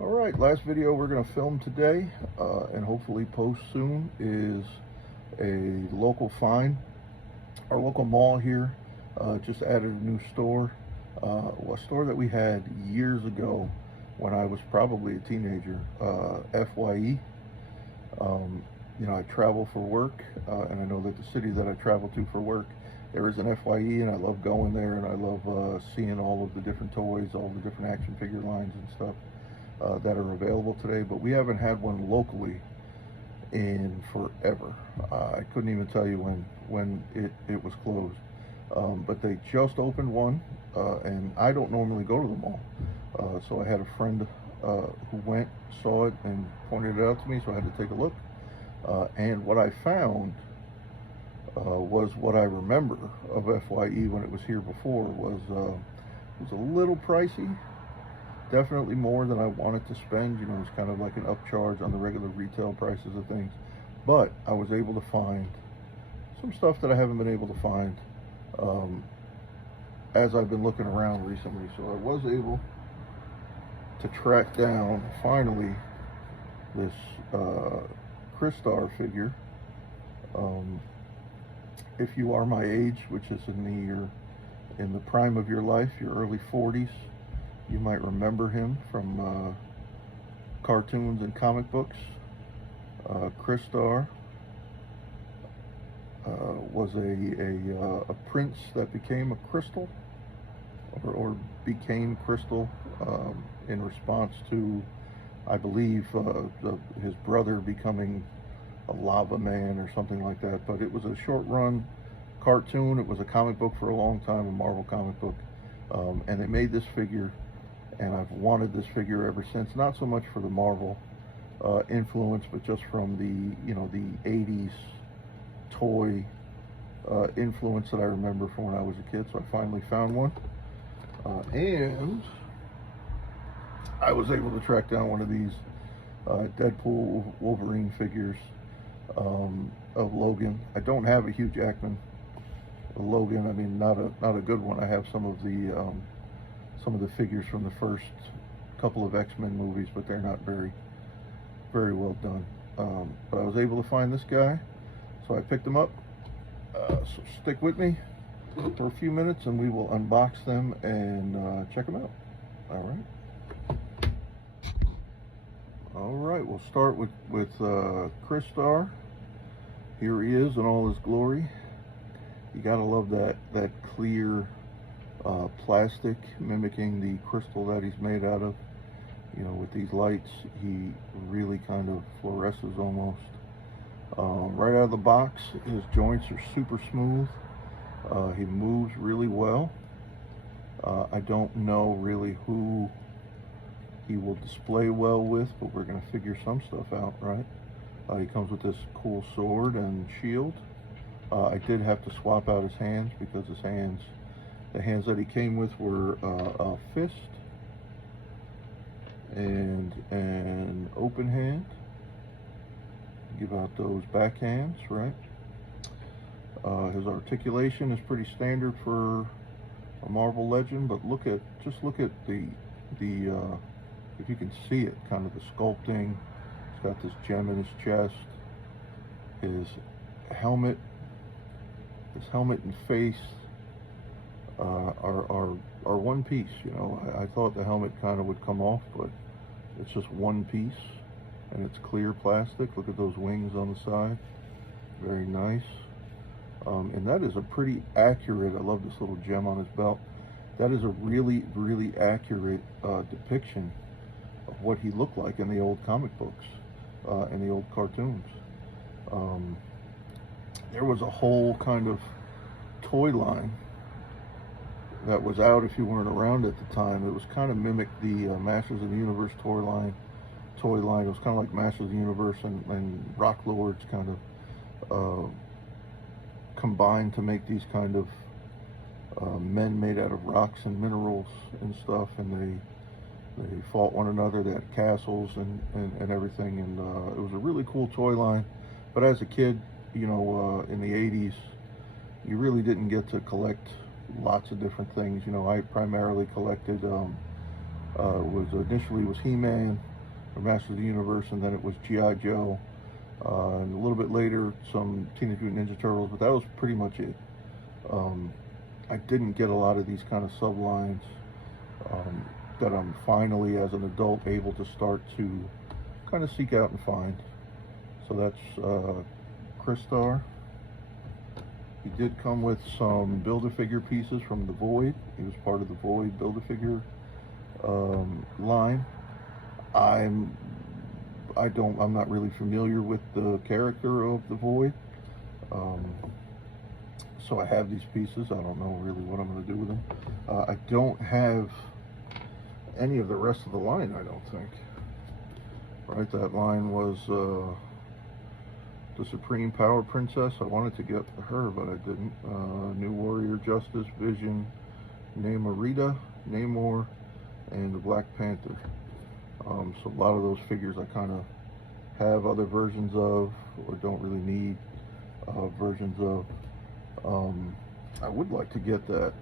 Alright, last video we're going to film today and hopefully post soon is a local find. Our local mall here just added a new store, a store that we had years ago when I was probably a teenager, FYE. You know, I travel for work, and I know that the city that I travel to for work, there is an FYE, and I love going there, and I love seeing all of the different toys, all the different action figure lines and stuff that are available today. But we haven't had one locally in forever. I couldn't even tell you when it was closed. But they just opened one, and I don't normally go to the mall. So I had a friend who went, saw it, and pointed it out to me, so I had to take a look. And what I found was what I remember of FYE when it was here before. It was a little pricey, definitely more than I wanted to spend. You know, it's kind of like an upcharge on the regular retail prices of things. But I was able to find some stuff that I haven't been able to find as I've been looking around recently. So I was able to track down finally this Crystar figure. If you are my age, which is in the prime of your life, your early 40s, you might remember him from cartoons and comic books. Crystar was a prince that became a crystal, or became crystal in response to, I believe, his brother becoming a lava man or something like that. But it was a short run cartoon. It was a comic book for a long time, a Marvel comic book, and they made this figure, and I've wanted this figure ever since. Not so much for the Marvel influence, but just from the 80s toy influence that I remember from when I was a kid. So I finally found one, and I was able to track down one of these Deadpool Wolverine figures of Logan. I don't have a Hugh Jackman Logan. I mean, not a good one. I have some of the figures from the first couple of X-Men movies, but they're not very well done. But I was able to find this guy, so I picked him up. So stick with me for a few minutes, and we will unbox them and check them out. All right, we'll start with Crystar. Here he is in all his glory. You gotta love that clear plastic mimicking the crystal that he's made out of. You know, with these lights, he really kind of fluoresces almost. Right out of the box, his joints are super smooth. He moves really well. I don't know really who he will display well with, but we're going to figure some stuff out, right? He comes with this cool sword and shield. I did have to swap out his hands because the hands that he came with were a fist and an open hand. Give out those back hands, right? His articulation is pretty standard for a Marvel legend, but just look at the if you can see it, kind of the sculpting. He's got this gem in his chest. His helmet and face are one piece. You know, I thought the helmet kind of would come off, but it's just one piece, and it's clear plastic. Look at those wings on the side, very nice. And that is a pretty accurate, I love this little gem on his belt. That is a really accurate depiction of what he looked like in the old comic books and the old cartoons. there was a whole kind of toy line that was out if you weren't around at the time. It was kind of mimicked the Masters of the Universe toy line. It was kind of like Masters of the Universe and Rock Lords kind of combined to make these kind of men made out of rocks and minerals and stuff, and they fought one another. They had castles and everything, and it was a really cool toy line. But as a kid, you know, in the 80s, you really didn't get to collect lots of different things. You know, I primarily collected initially was He-Man or Masters of the Universe, and then it was G.I. Joe, and a little bit later some Teenage Mutant Ninja Turtles, but that was pretty much it. I didn't get a lot of these kind of sublines that I'm finally, as an adult, able to start to kind of seek out and find. So that's Crystar. He did come with some Build-A-Figure pieces from the Void. He was part of the Void Build-A-Figure line. I'm not really familiar with the character of the Void. So I have these pieces. I don't know really what I'm going to do with them. I don't have any of the rest of the line, I don't think. Right, that line was the Supreme Power Princess. I wanted to get her, but I didn't. New Warrior, Justice, Vision, Namorita, Namor, and the Black Panther. So a lot of those figures I kind of have other versions of, or don't really need versions of. I would like to get that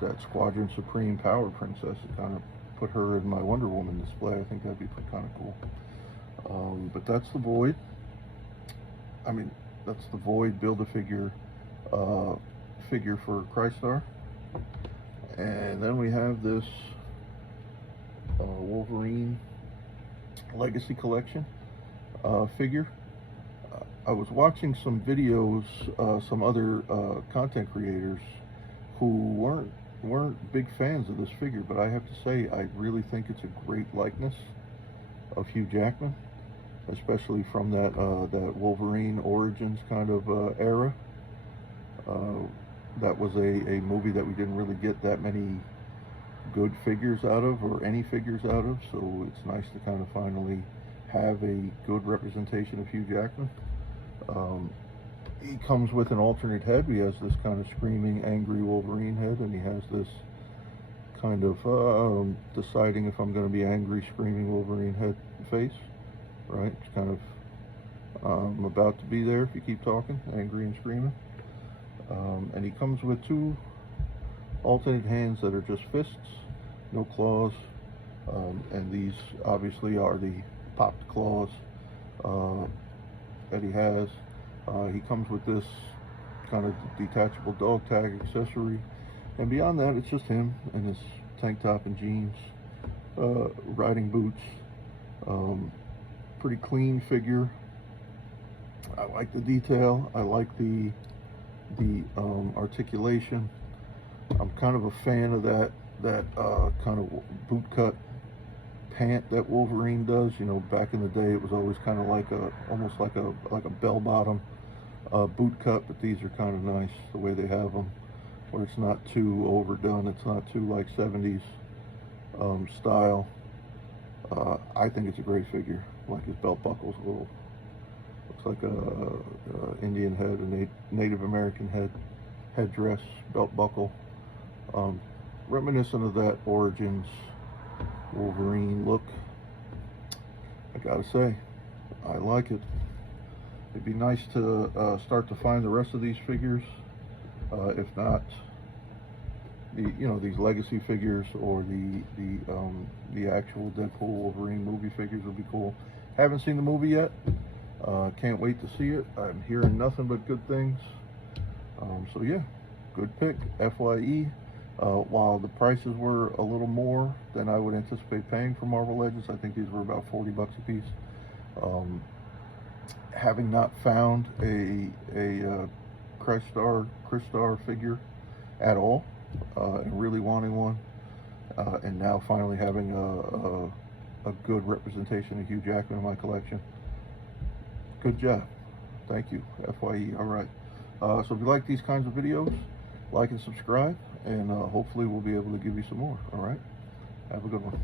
that Squadron Supreme Power Princess to kind of put her in my Wonder Woman display. I think that'd be kind of cool. But that's the Void. I mean, that's the Void Build-A-Figure figure for Crystar. And then we have this Wolverine Legacy Collection figure. I was watching some videos, some other content creators who weren't big fans of this figure, but I have to say I really think it's a great likeness of Hugh Jackman, especially from that Wolverine Origins kind of era. That was a movie that we didn't really get that many good figures out of, or any figures out of, so it's nice to kind of finally have a good representation of Hugh Jackman. He comes with an alternate head. He has this kind of screaming, angry Wolverine head, and he has this kind of deciding if I'm going to be angry, screaming Wolverine head face, right? It's kind of I'm about to be there if you keep talking, angry and screaming. And he comes with two alternate hands that are just fists, no claws, and these obviously are the popped claws that he has. He comes with this kind of detachable dog tag accessory, and beyond that it's just him and his tank top and jeans, riding boots. Pretty clean figure. I like the detail. I like the articulation. I'm kind of a fan of that kind of boot cut pant that Wolverine does. You know, back in the day it was always kind of like almost like a bell bottom boot cut, but these are kind of nice the way they have them, where it's not too overdone, it's not too like 70s style. I think it's a great figure. I like his belt buckles, a little, looks like a Indian head, a Native American headdress, belt buckle, reminiscent of that Origins Wolverine look. I gotta say, I like it. It'd be nice to start to find the rest of these figures. If not, these legacy figures or the actual Deadpool Wolverine movie figures would be cool. Haven't seen the movie yet. Can't wait to see it. I'm hearing nothing but good things. So yeah, good pick. FYE. While the prices were a little more than I would anticipate paying for Marvel Legends, I think these were about 40 bucks a piece. Having not found a Crystar figure at all, and really wanting one, and now finally having a good representation of Hugh Jackman in my collection. Good job. Thank you, FYE. All right. So if you like these kinds of videos, like and subscribe, and hopefully we'll be able to give you some more. All right. Have a good one.